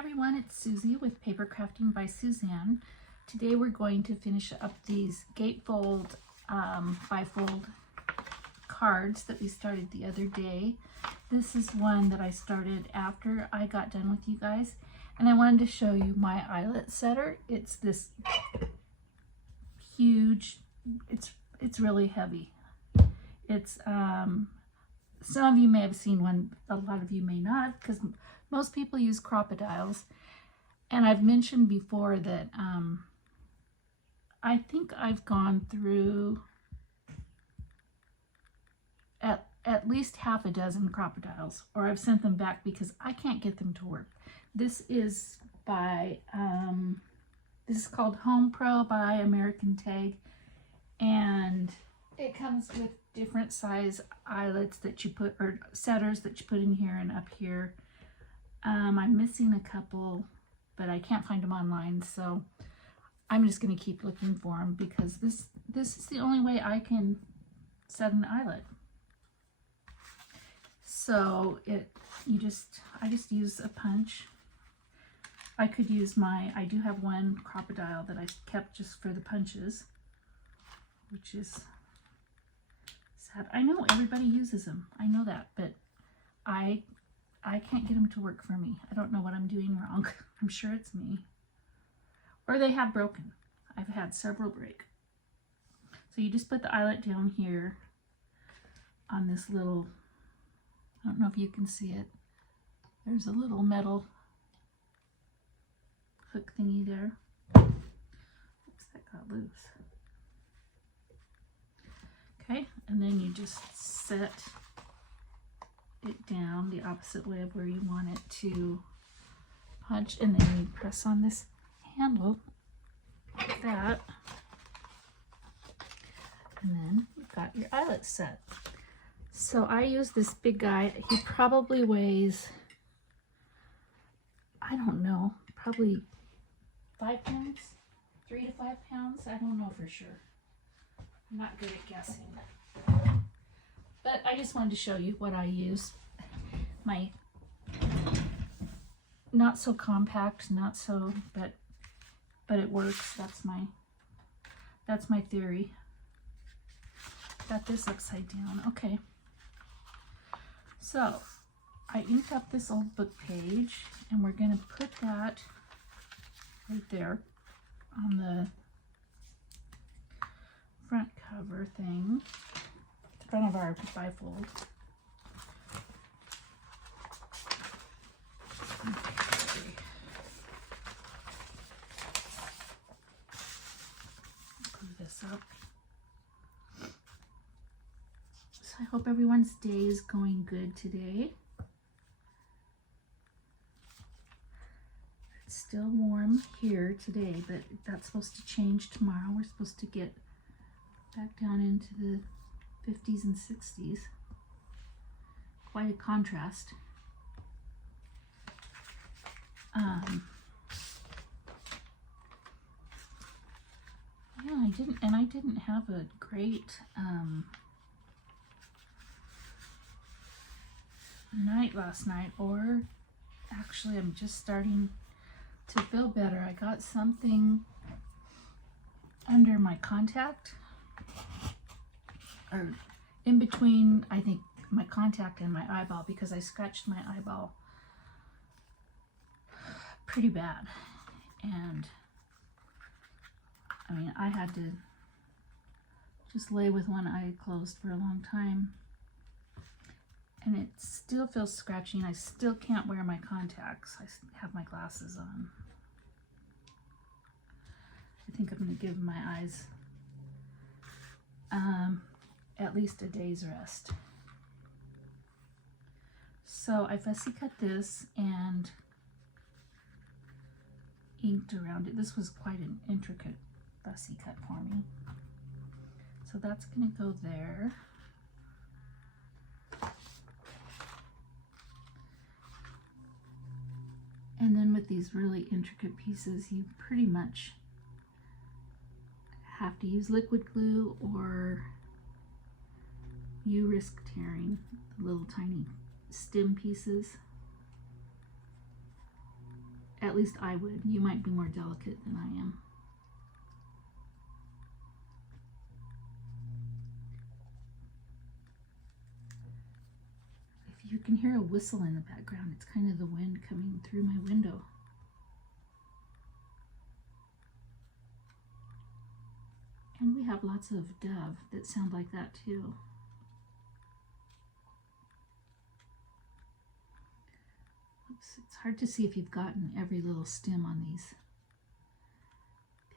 everyone, it's Susie with Paper Crafting by Suzanne. Today we're going to finish up these gatefold, bifold cards that we started the other day. This is one that I started after I got done with you guys, and I wanted to show you my eyelet setter. It's this huge, it's really heavy. It's some of you may have seen one, a lot of you may not, because most people use crocodiles. And I've mentioned before that I think I've gone through at least half a dozen crocodiles, or I've sent them back because I can't get them to work. This is by, this is called Home Pro by American Tag, and it comes with different size eyelets that you put, or setters that you put in here and up here. I'm missing a couple, but I can't find them online, so I'm just going to keep looking for them because this is the only way I can set an eyelet. So I just use a punch. I could use I do have one crocodile that I kept just for the punches, which is sad. I know everybody uses them, I know that, but I can't get them to work for me. I don't know what I'm doing wrong. I'm sure it's me. Or they have broken. I've had several break. So you just put the eyelet down here on this little, I don't know if you can see it. There's a little metal hook thingy there. Oops, that got loose. Okay, and then you just set it down the opposite way of where you want it to punch, and then you press on this handle like that, and then you've got your eyelet set. So I use this big guy. He probably weighs, I don't know, probably 5 pounds, 3 to 5 pounds. I don't know for sure. I'm not good at guessing. But I just wanted to show you what I use. My not so compact, not so, but it works. That's my theory. Got this upside down. Okay. So I inked up this old book page, and we're going to put that right there on the front cover thing, front of our bifold. Okay. Glue this up. So I hope everyone's day is going good today. It's still warm here today, but that's supposed to change tomorrow. We're supposed to get back down into the 50s and 60s. Quite a contrast. Yeah, I didn't have a great night last night, or actually I'm just starting to feel better. I got something under my contact, or in between, I think, my contact and my eyeball, because I scratched my eyeball pretty bad, and I mean, I had to just lay with one eye closed for a long time, and it still feels scratchy, and I still can't wear my contacts. I have my glasses on. I think I'm going to give my eyes at least a day's rest. So I fussy cut this and inked around it. This was quite an intricate fussy cut for me. So that's going to go there. And then with these really intricate pieces, you pretty much have to use liquid glue, or you risk tearing the little tiny stem pieces. At least I would. You might be more delicate than I am. If you can hear a whistle in the background, it's kind of the wind coming through my window. And we have lots of dove that sound like that too. Oops, it's hard to see if you've gotten every little stem on these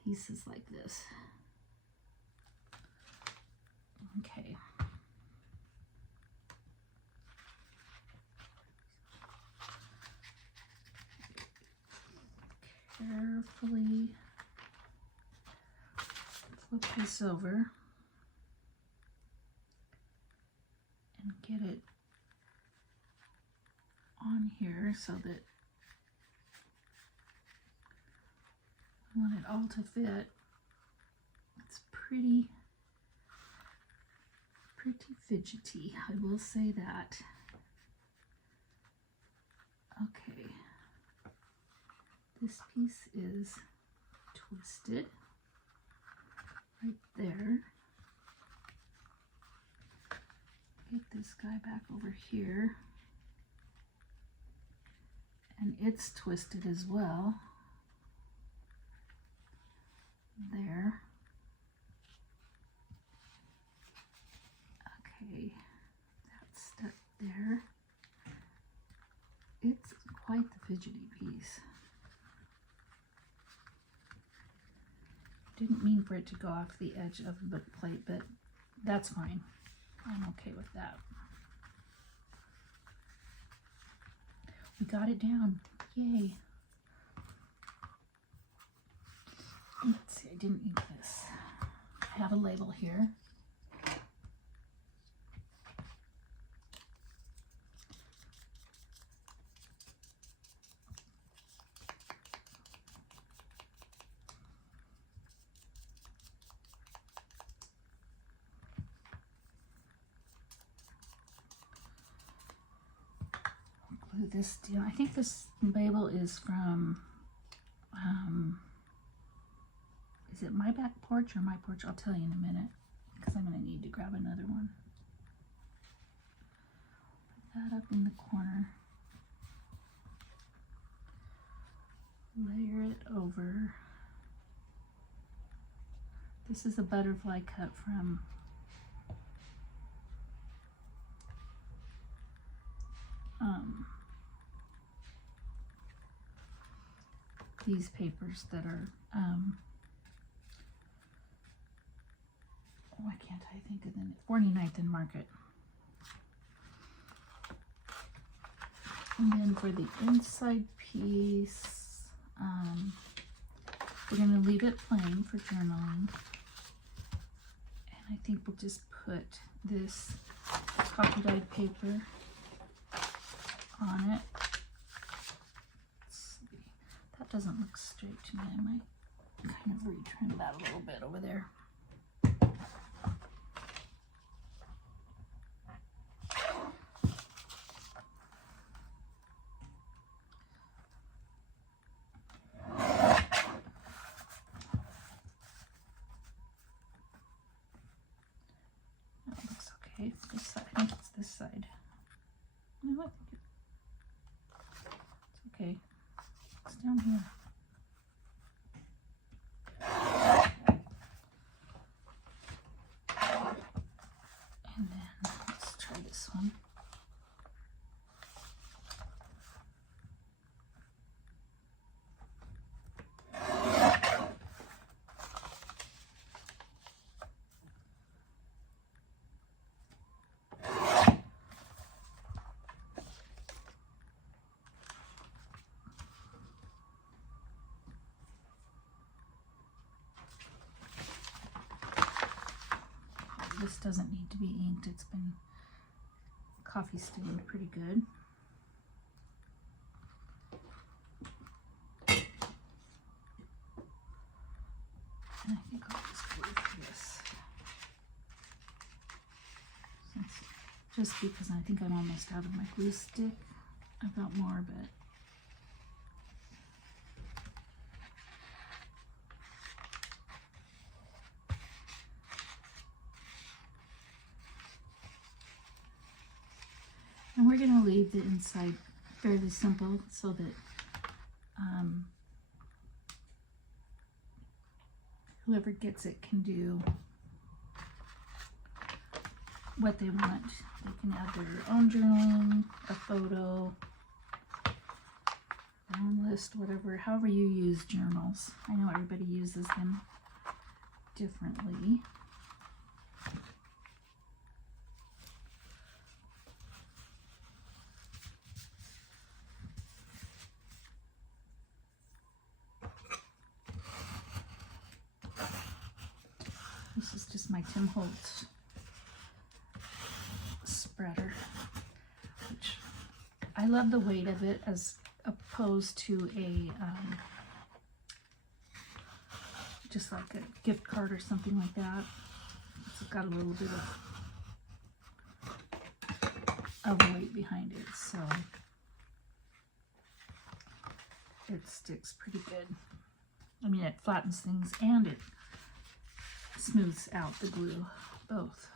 pieces like this. Okay. Carefully flip this over and get it on here so that I want it all to fit. It's pretty fidgety, I will say that. Okay, this piece is twisted right there. Get this guy back over here, and it's twisted as well. There. Okay, that's stuck there. It's quite the fidgety piece. Didn't mean for it to go off the edge of the plate, but that's fine. I'm okay with that. We got it down. Yay. Let's see, I didn't ink this. I have a label here. Glue this down. I think this label is from is it My Back Porch or My Porch? I'll tell you in a minute, because I'm going to need to grab another one. Put that up in the corner. Layer it over. This is a butterfly cut from these papers that are why can't I think of them? 49th and Market. And then for the inside piece, we're going to leave it plain for journaling. And I think we'll just put this copy dyed paper on it. Let's see. That doesn't look straight to me. I might kind of retrim that a little bit over there. This side. I think it's this side. No, I think it's okay. It's down here. And then let's try this one. This doesn't need to be inked. It's been coffee stained pretty good. And I think I'll just glue this. Just because I think I'm almost out of my glue stick. I've got more, but we're going to leave the inside fairly simple so that whoever gets it can do what they want. They can add their own journaling, a photo, their own list, whatever, however you use journals. I know everybody uses them differently. This is just my Tim Holtz spreader, which I love the weight of it as opposed to a just like a gift card or something like that. It's got a little bit of weight behind it, so it sticks pretty good. I mean, it flattens things and it smooths out the glue, both.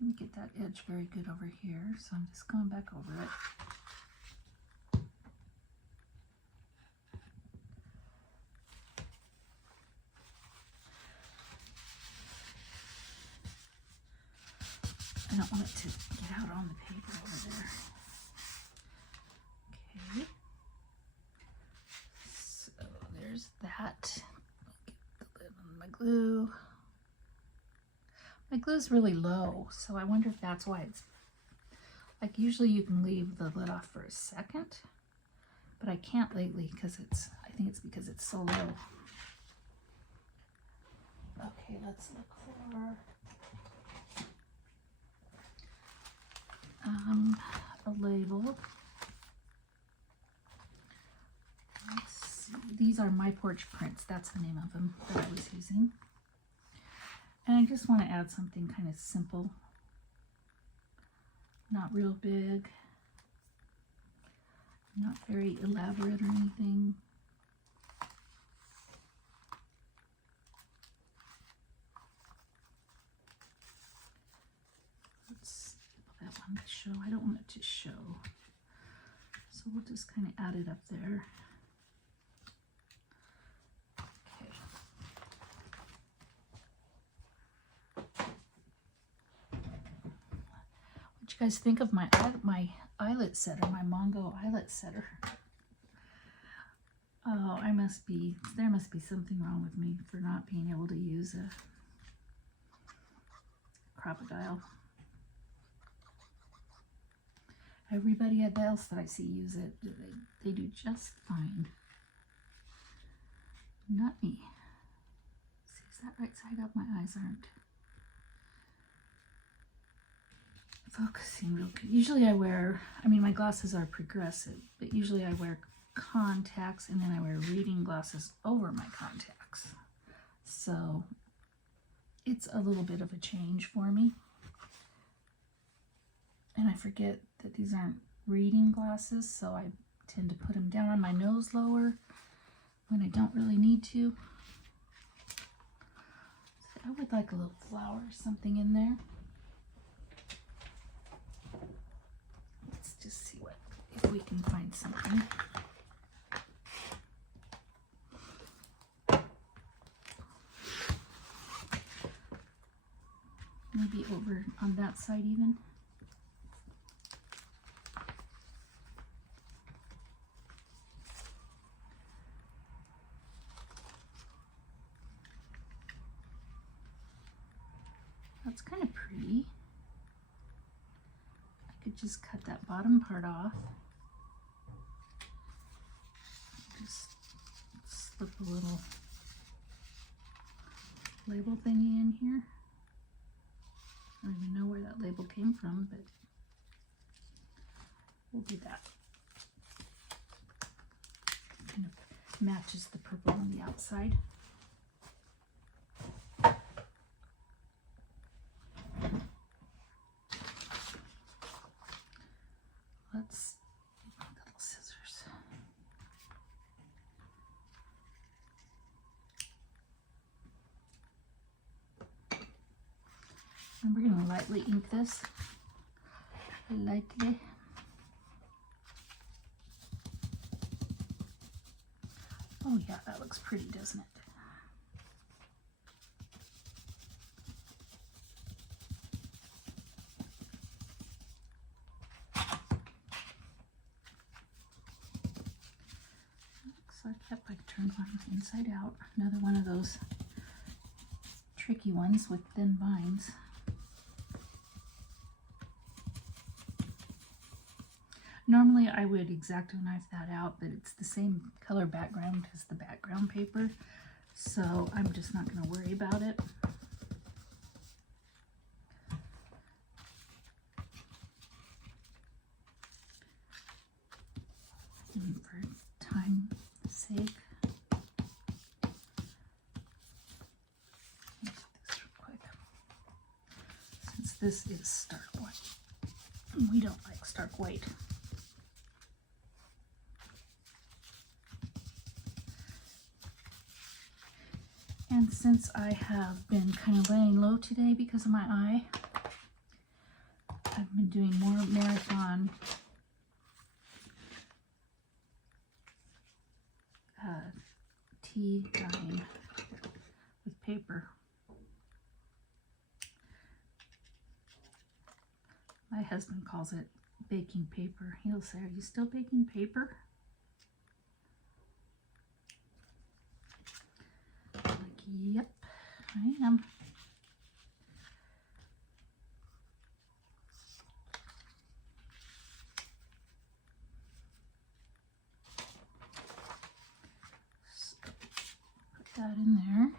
Didn't get that edge very good over here, so I'm just going back over it. I don't want it to get out on the paper over there. Okay. So there's that. Get the lid on my glue. My glue's really low, so I wonder if that's why it's like, usually you can leave the lid off for a second, but I can't lately because I think it's because it's so low. Okay, let's look for a label. Let's see. These are My Porch Prints. That's the name of them that I was using. And I just want to add something kind of simple, not real big, not very elaborate or anything. Let's put that one to show. I don't want it to show, so we'll just kind of add it up there. What you guys think of my eyelet setter, my Mongo eyelet setter? Oh, there must be something wrong with me for not being able to use a crocodile. Everybody else that I see use it, they do just fine. Not me. See, is that right side up? My eyes aren't focusing real good. Usually I wear, my glasses are progressive, but usually I wear contacts and then I wear reading glasses over my contacts. So it's a little bit of a change for me. And I forget that these aren't reading glasses, so I tend to put them down on my nose lower when I don't really need to. So I would like a little flower or something in there. Let's just see if we can find something. Maybe over on that side even. That's kind of pretty. I could just cut that bottom part off. Just slip a little label thingy in here. I don't even know where that label came from, but we'll do that. Kind of matches the purple on the outside. Let's get my little scissors. And we're going to lightly ink this. Lightly. Oh yeah, that looks pretty, doesn't it? Looks like, yep, I turned one inside out. Another one of those tricky ones with thin vines. Normally I would X-Acto knife that out, but it's the same color background as the background paper, so I'm just not going to worry about it. And for time's sake, let me do this real quick. Since this is stark white, and we don't like stark white. And since I have been kind of laying low today because of my eye, I've been doing more marathon tea dyeing with paper. My husband calls it baking paper. He'll say, "Are you still baking paper?" I'm like, "Yep, I am." So, put that in there.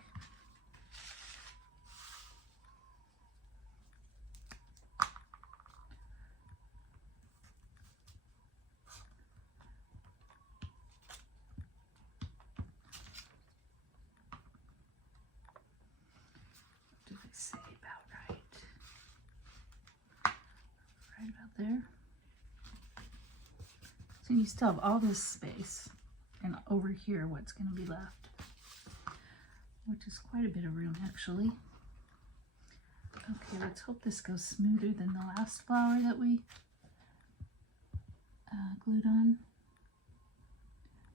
Say about right. Right about there. So you still have all this space, and over here what's going to be left, which is quite a bit of room actually. Okay, let's hope this goes smoother than the last flower that we glued on.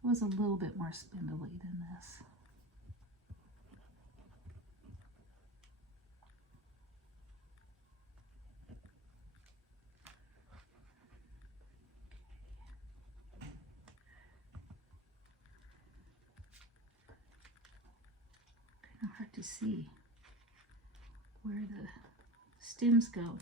It was a little bit more spindly than this. Hard to see where the stems go.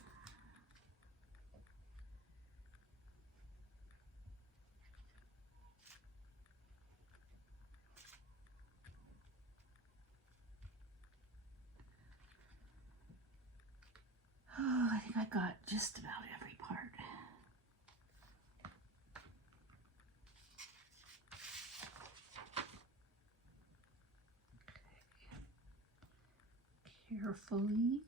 Oh, I think I got just about every part. Carefully.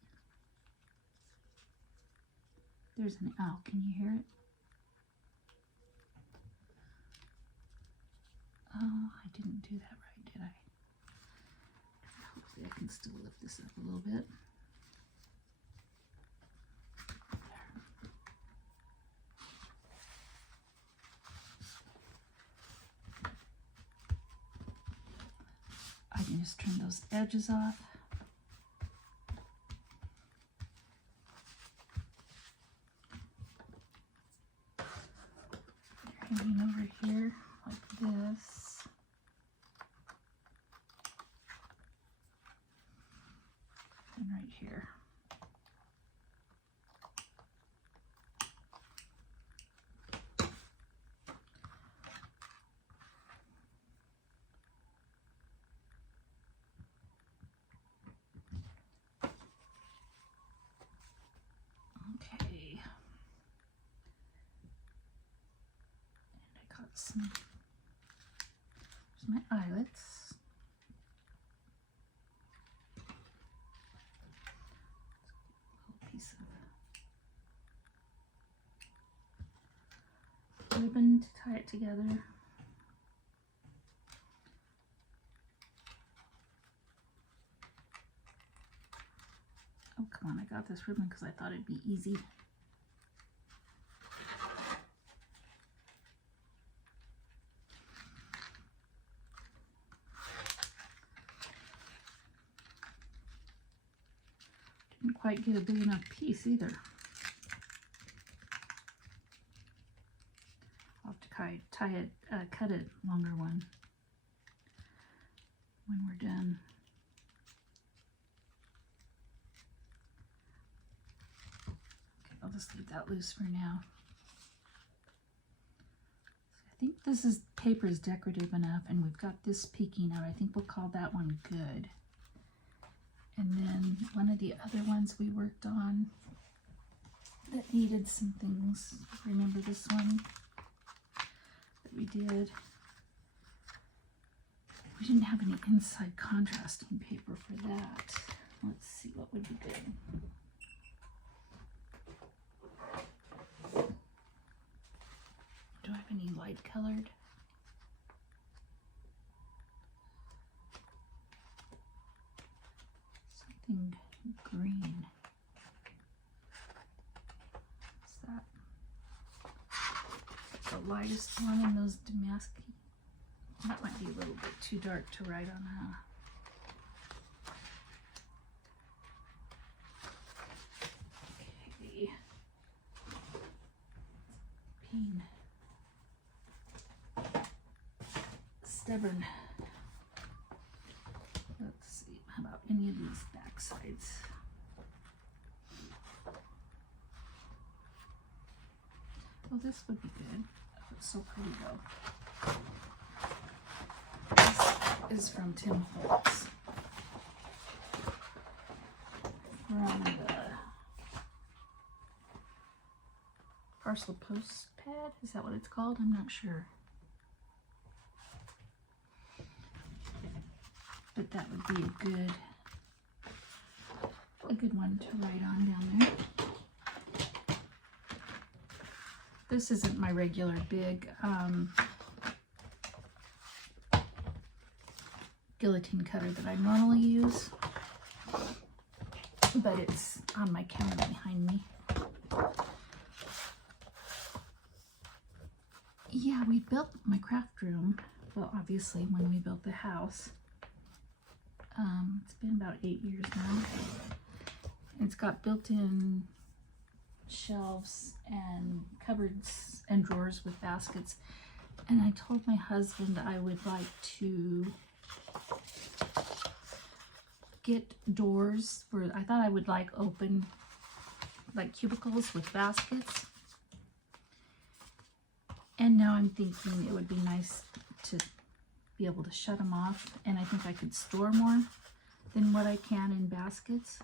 There's an owl. Can you hear it? Oh, I didn't do that right, did I? Hopefully I can still lift this up a little bit. I can just trim those edges off. Hanging over here like this. And right here. Okay. And I got some, there's my eyelets. A little piece of ribbon to tie it together. Oh, come on, I got this ribbon because I thought it'd be easy. Didn't quite get a big enough piece either. I'll have to cut a longer one when we're done. Okay, I'll just leave that loose for now. I think this paper is decorative enough, and we've got this peeking out. I think we'll call that one good. And then one of the other ones we worked on that needed some things. Remember this one that we did? We didn't have any inside contrasting paper for that. Let's see what would be good. Do I have any light colored? Something green. What's that? The lightest one in those damask. That might be a little bit too dark to write on, huh? Okay. Peen. Stubborn. Let's see, how about any of these back sides? Well, this would be good. Oh, it's so pretty though. This is from Tim Holtz. From the Parcel Post Pad, is that what it's called? I'm not sure. But that would be a good one to write on down there. This isn't my regular big guillotine cutter that I normally use, but it's on my counter behind me. Yeah, we built my craft room, well, obviously when we built the house. It's been about 8 years now. It's got built-in shelves and cupboards and drawers with baskets, and I told my husband I would like to get doors where I thought I would like open like cubicles with baskets, and now I'm thinking it would be nice to be able to shut them off, and I think I could store more than what I can in baskets,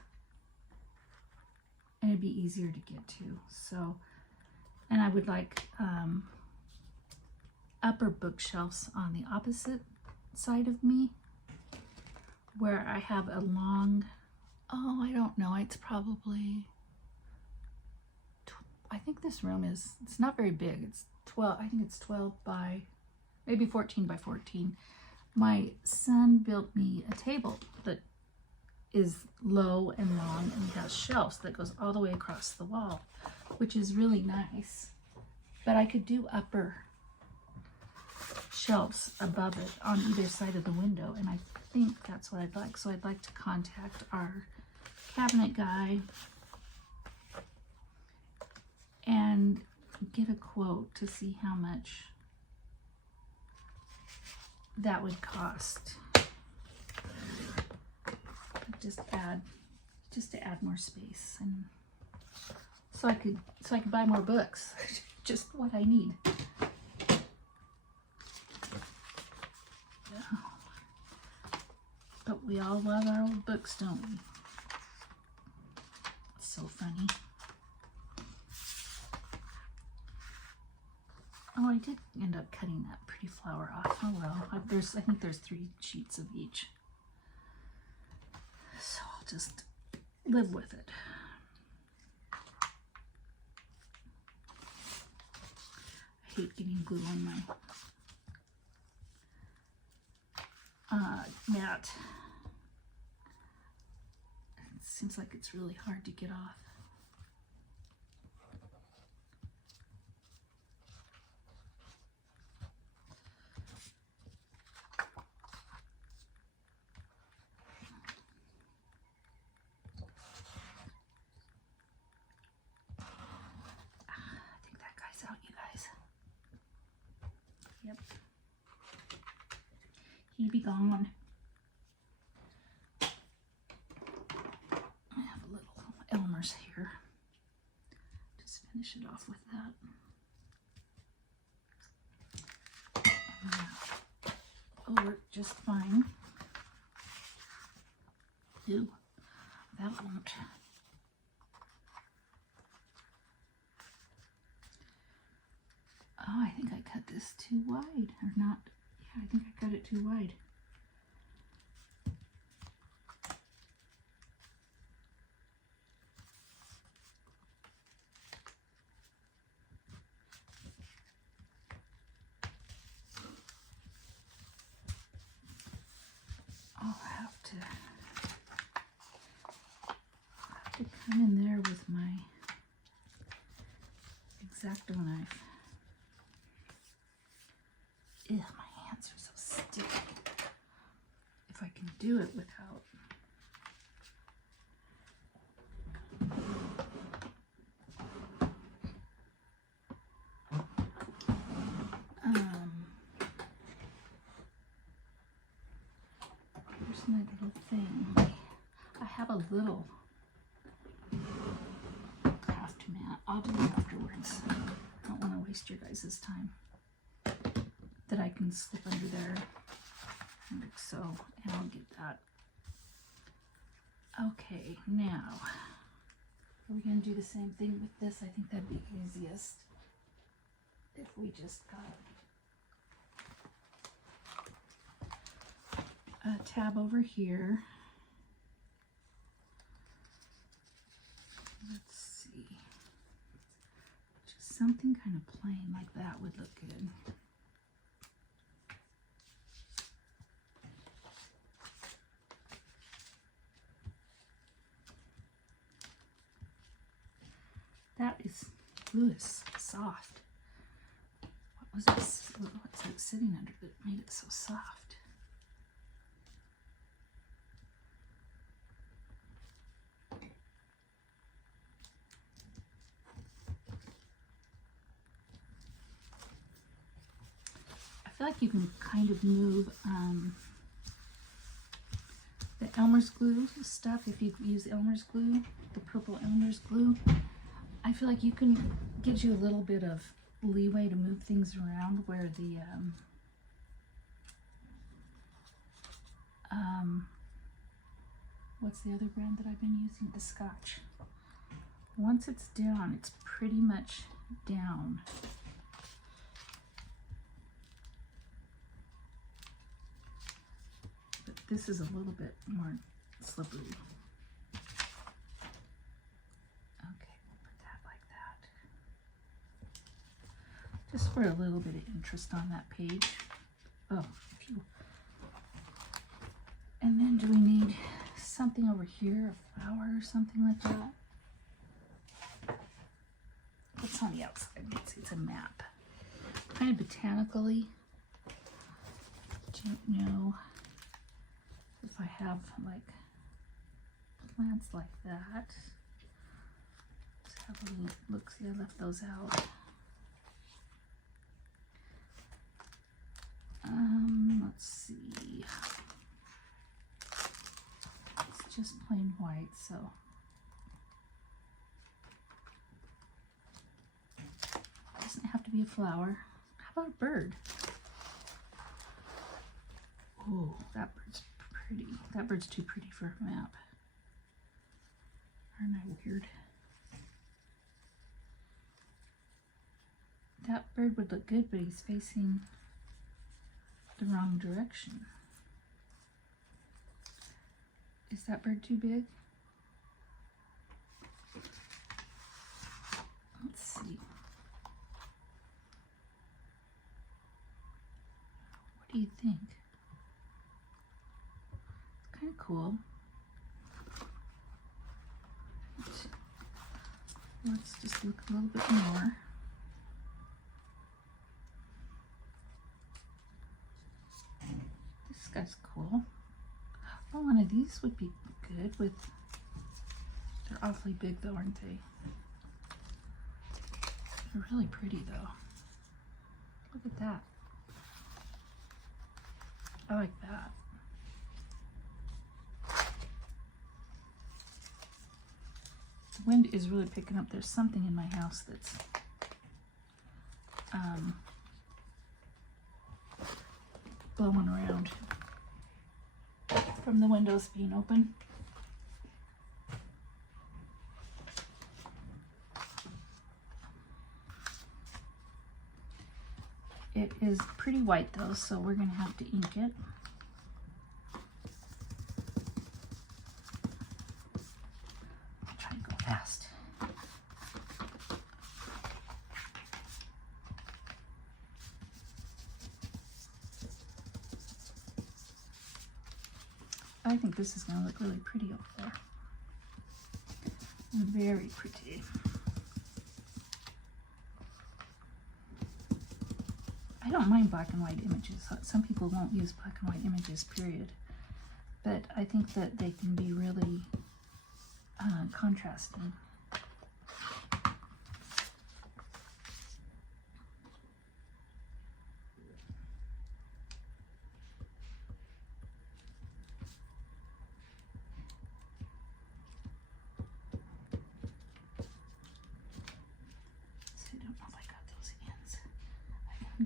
and it'd be easier to get to. So, and I would like upper bookshelves on the opposite side of me, where I have a long, oh, I don't know, it's probably, I think this room is, it's not very big, it's 12, I think it's 12 by, maybe 14 by 14. My son built me a table that is low and long and has shelves that goes all the way across the wall, which is really nice. But I could do upper shelves above it on either side of the window, and I think that's what I'd like. So I'd like to contact our cabinet guy and get a quote to see how much that would cost. Just to add more space, and so I could buy more books. Just what I need. Yeah. But we all love our old books, don't we? It's so funny. Oh, I did end up cutting that pretty flower off. Oh well, I think there's 3 sheets of each. So I'll just live with it. I hate getting glue on my mat. It's seems like it's really hard to get off. I think that guy's out, you guys. Yep. He be gone. I have a little Elmer's here. Just finish it off with that. And that will work just fine. Ew, that won't. Oh, I think I cut this too wide, or not. Yeah, I think I cut it too wide. I'll have to come in there with my X-Acto knife. Ew, my hands are so sticky. If I can do it without. Here's my little thing. I have a little craft mat. I'll do it afterwards. I don't want to waste your guys' time. That I can slip under there, like so, and I'll get that. Okay, now, are we going to do the same thing with this? I think that'd be easiest if we just got a tab over here. Let's see. Just something kind of plain like that would look good. That is, ooh, it's soft. What was this? What's it sitting under that made it so soft? I feel like you can kind of move the Elmer's glue stuff. If you use Elmer's glue, the purple Elmer's glue, I feel like you can, gives you a little bit of leeway to move things around where the what's the other brand that I've been using? The Scotch. Once it's down, it's pretty much down. But this is a little bit more slippery. Just for a little bit of interest on that page. Oh, phew. And then do we need something over here, a flower or something like that? What's on the outside? It's a map. Kind of botanically. Don't know if I have like plants like that. Let's have a little look. See, I left those out. Let's see. It's just plain white, so it doesn't have to be a flower. How about a bird? Oh, that bird's pretty. That bird's too pretty for a map. Aren't I weird? That bird would look good, but he's facing the wrong direction. Is that bird too big? Let's see. What do you think? It's kind of cool. Let's just look a little bit more. This guy's cool. Oh, one of these would be good with, they're awfully big though, aren't they? They're really pretty though. Look at that. I like that. The wind is really picking up. There's something in my house that's blowing around from the windows being open. It is pretty white though, so we're going to have to ink it. I'll try and go fast. I think this is going to look really pretty up there. Very pretty. I don't mind black and white images. Some people won't use black and white images, period. But I think that they can be really contrasting.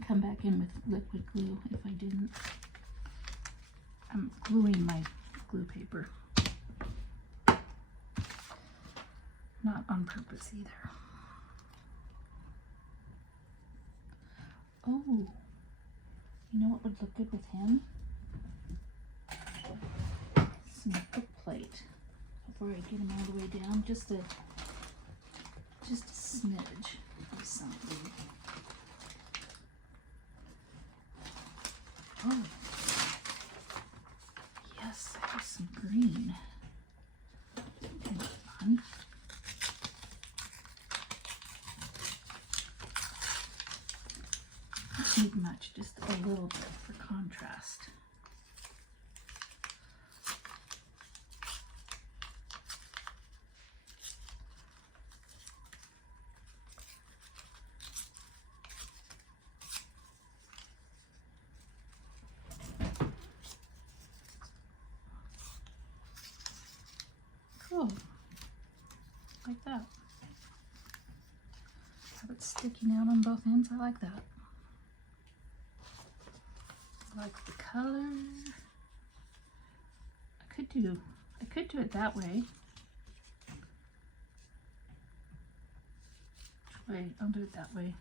Come back in with liquid glue if I didn't. I'm gluing my glue paper. Not on purpose either. Oh, you know what would look good with him? Some book plate. Before I get him all the way down, just a smidge of something. Oh, yes, I have some green. Kind of fun. Don't need much, just a little bit for contrast. Cool, like that. Have it sticking out on both ends. I like that. I like the color. I could do it that way. Wait, I'll do it that way.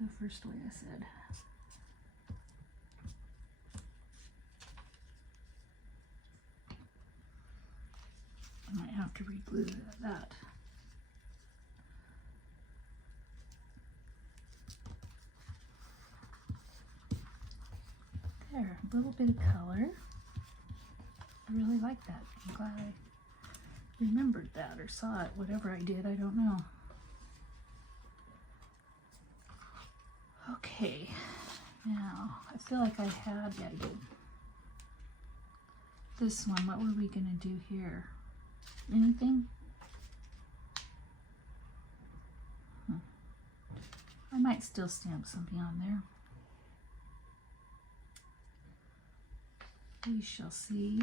The first way I said. I might have to re-glue that. There, a little bit of color. I really like that. I'm glad I remembered that or saw it. Whatever I did, I don't know. Okay, now I feel like I had, yeah, I did. This one, what were we gonna do here? Anything? I might still stamp something on there. We shall see.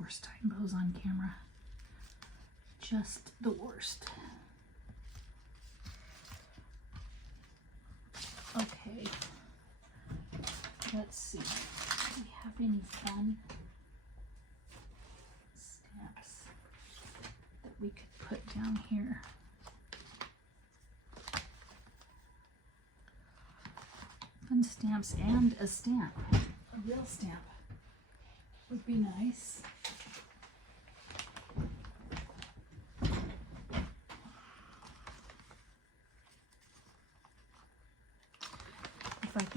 Worst time bows on camera. Just the worst. Okay. Let's see. Do we have any fun stamps that we could put down here? Fun stamps and a stamp. A real stamp would be nice.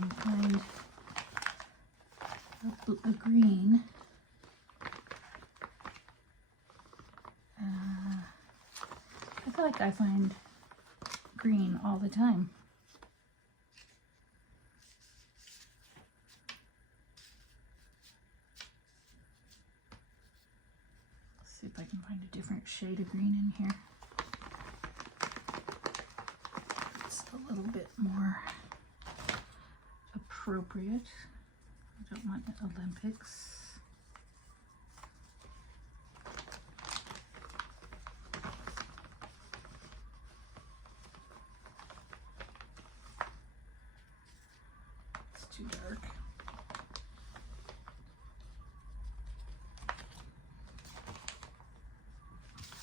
can find a green. I feel like I find green all the time. Let's see if I can find a different shade of green in here. It's a little bit more appropriate. I don't want Olympics. It's too dark.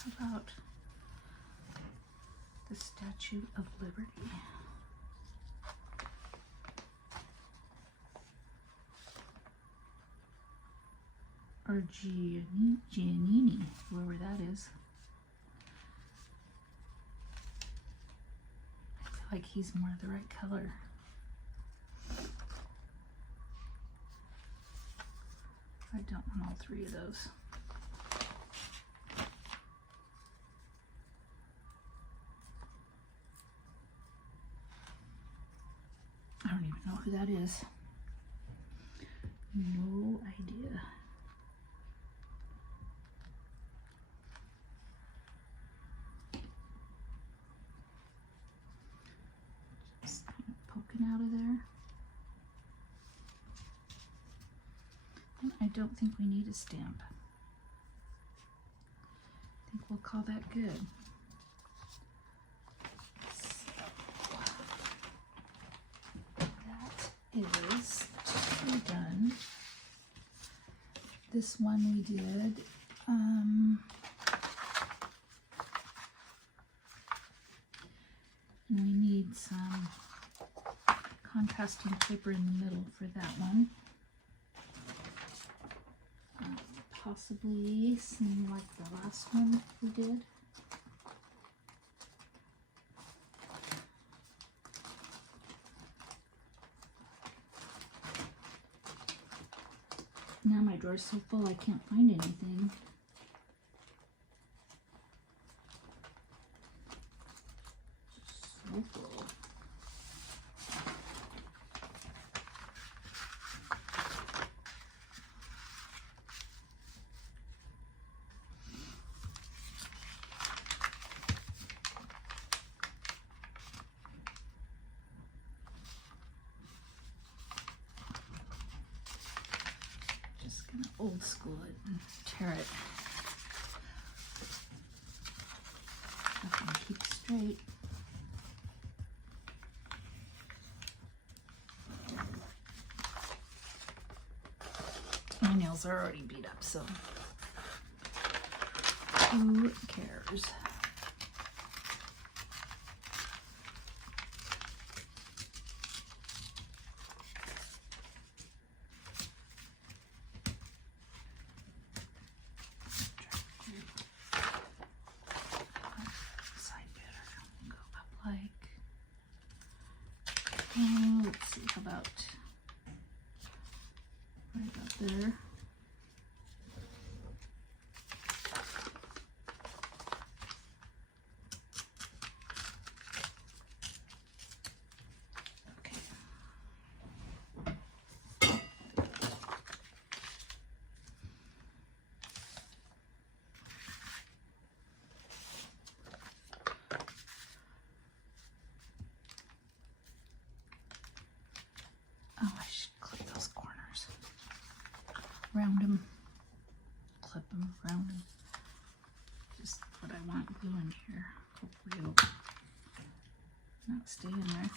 How about the Statue of Liberty? Or Giannini, whoever that is. I feel like he's more the right color. I don't want all three of those. I don't even know who that is. No idea. Just kind of poking out of there. And I don't think we need a stamp. I think we'll call that good. Is done. This one we did. And we need some contrasting paper in the middle for that one. Possibly something like the last one we did. Now my drawer's so full I can't find anything. So full. Old school it and tear it. Nothing to keep straight. My nails are already beat up, so who cares? Let's see, how about right about there. Okay. Oh, I should clip those corners. Round them. Clip them, round them. Just what I want glue in here. Hopefully it'll not stay in there.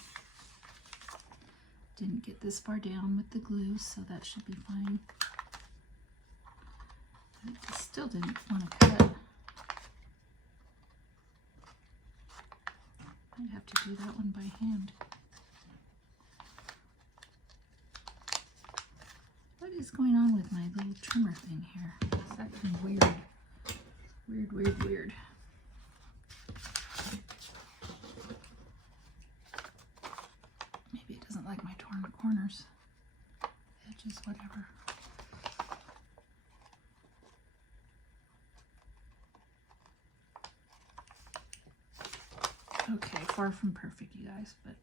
Didn't get this far down with the glue, so that should be fine. I still didn't want to cut. I'd have to do that one by hand. What is going on with my little trimmer thing here? It's acting weird. Weird. Maybe it doesn't like my torch. on the corners, edges, whatever. Okay, far from perfect, you guys, but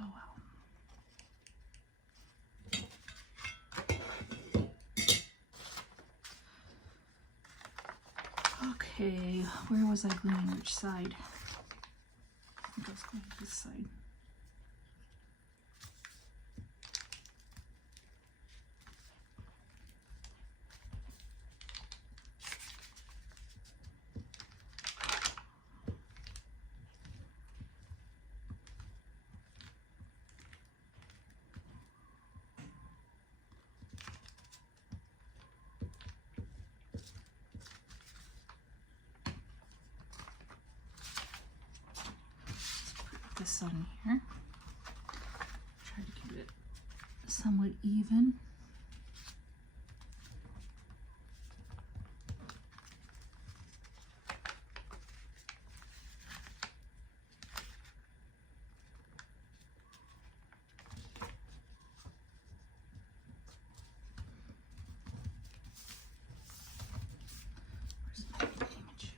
oh well. Okay, where was I gluing which side? I think I was gluing this side. This on here. Try to keep it somewhat even. Where's my image?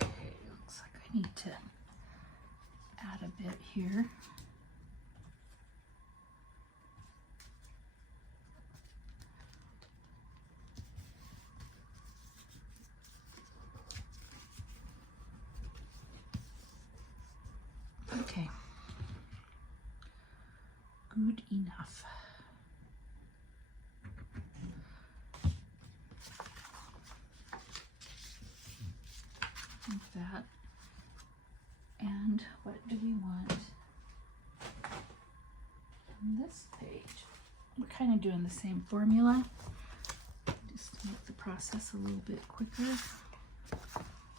Okay, looks like I need to add a bit here. Okay, good enough. Like that. And what do we want on this page? We're kind of doing the same formula, just to make the process a little bit quicker.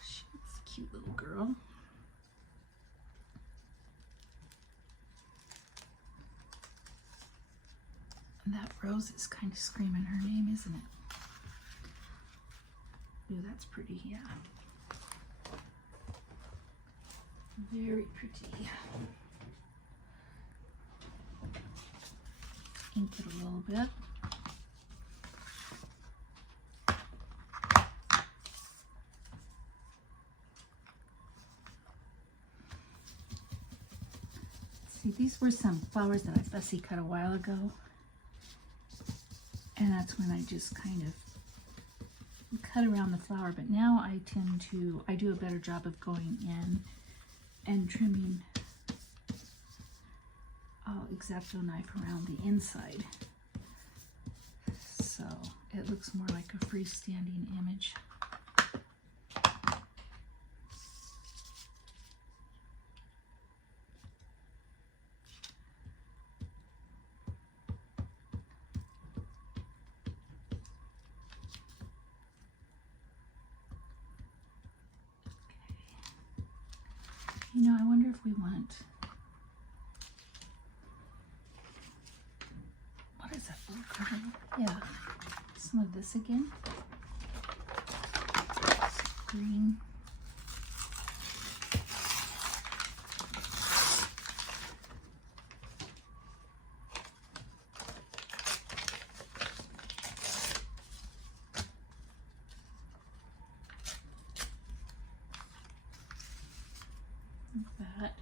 She's a cute little girl. And that rose is kind of screaming her name, isn't it? Ooh, that's pretty, yeah. Very pretty. Ink it a little bit. See, these were some flowers that I fussy cut a while ago. And that's when I just kind of cut around the flower. But now I do a better job of going in and trimming X-Acto knife around the inside, so it looks more like a freestanding image. You know, I wonder if we want, what is that? Yeah, some of this again. Green. Like that.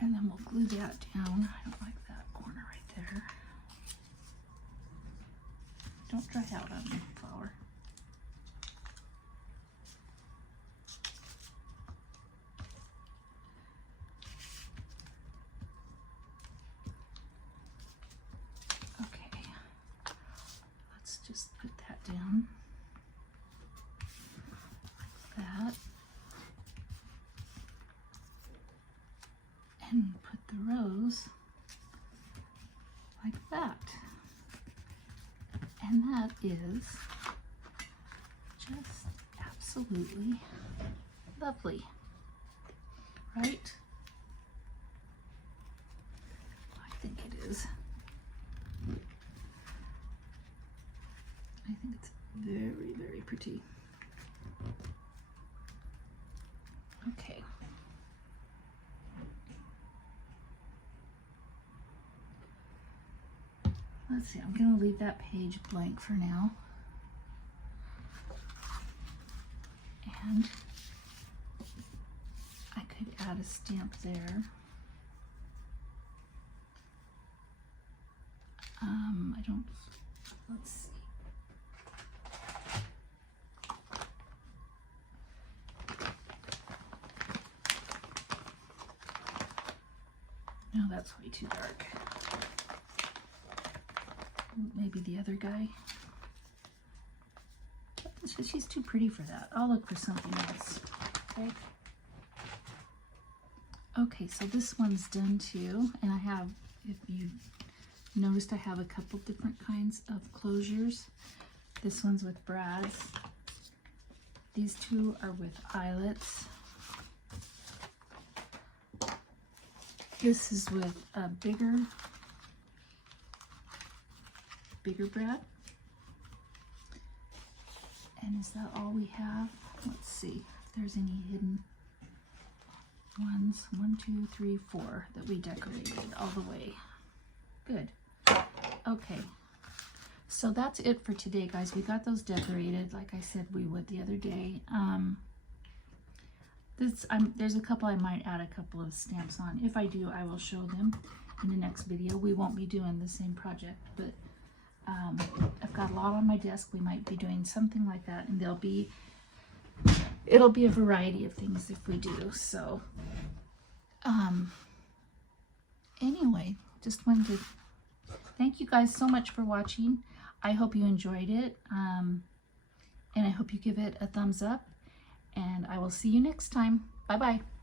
And then we'll glue that down. I don't like that corner right there. Don't dry out on the flower. Okay, let's just put that down like that. And put the rose like that. And that is just absolutely lovely, right? I think pretty. Okay. Let's see, I'm going to leave that page blank for now. And I could add a stamp there. I don't, let's see. No, that's way too dark. Maybe the other guy. She's too pretty for that. I'll look for something else. Okay. Okay, so this one's done too, and I have, if you noticed, I have a couple different kinds of closures. This one's with brads. These two are with eyelets. This is with a bigger brad. And is that all we have? Let's see if there's any hidden ones. 1, 2, 3, 4 that we decorated all the way. Good. Okay. So that's it for today, guys. We got those decorated like I said we would the other day. There's a couple I might add a couple of stamps on. If I do, I will show them in the next video. We won't be doing the same project, but I've got a lot on my desk. We might be doing something like that, and it'll be a variety of things if we do. So anyway, just wanted to thank you guys so much for watching. I hope you enjoyed it, and I hope you give it a thumbs up, and I will see you next time. Bye bye.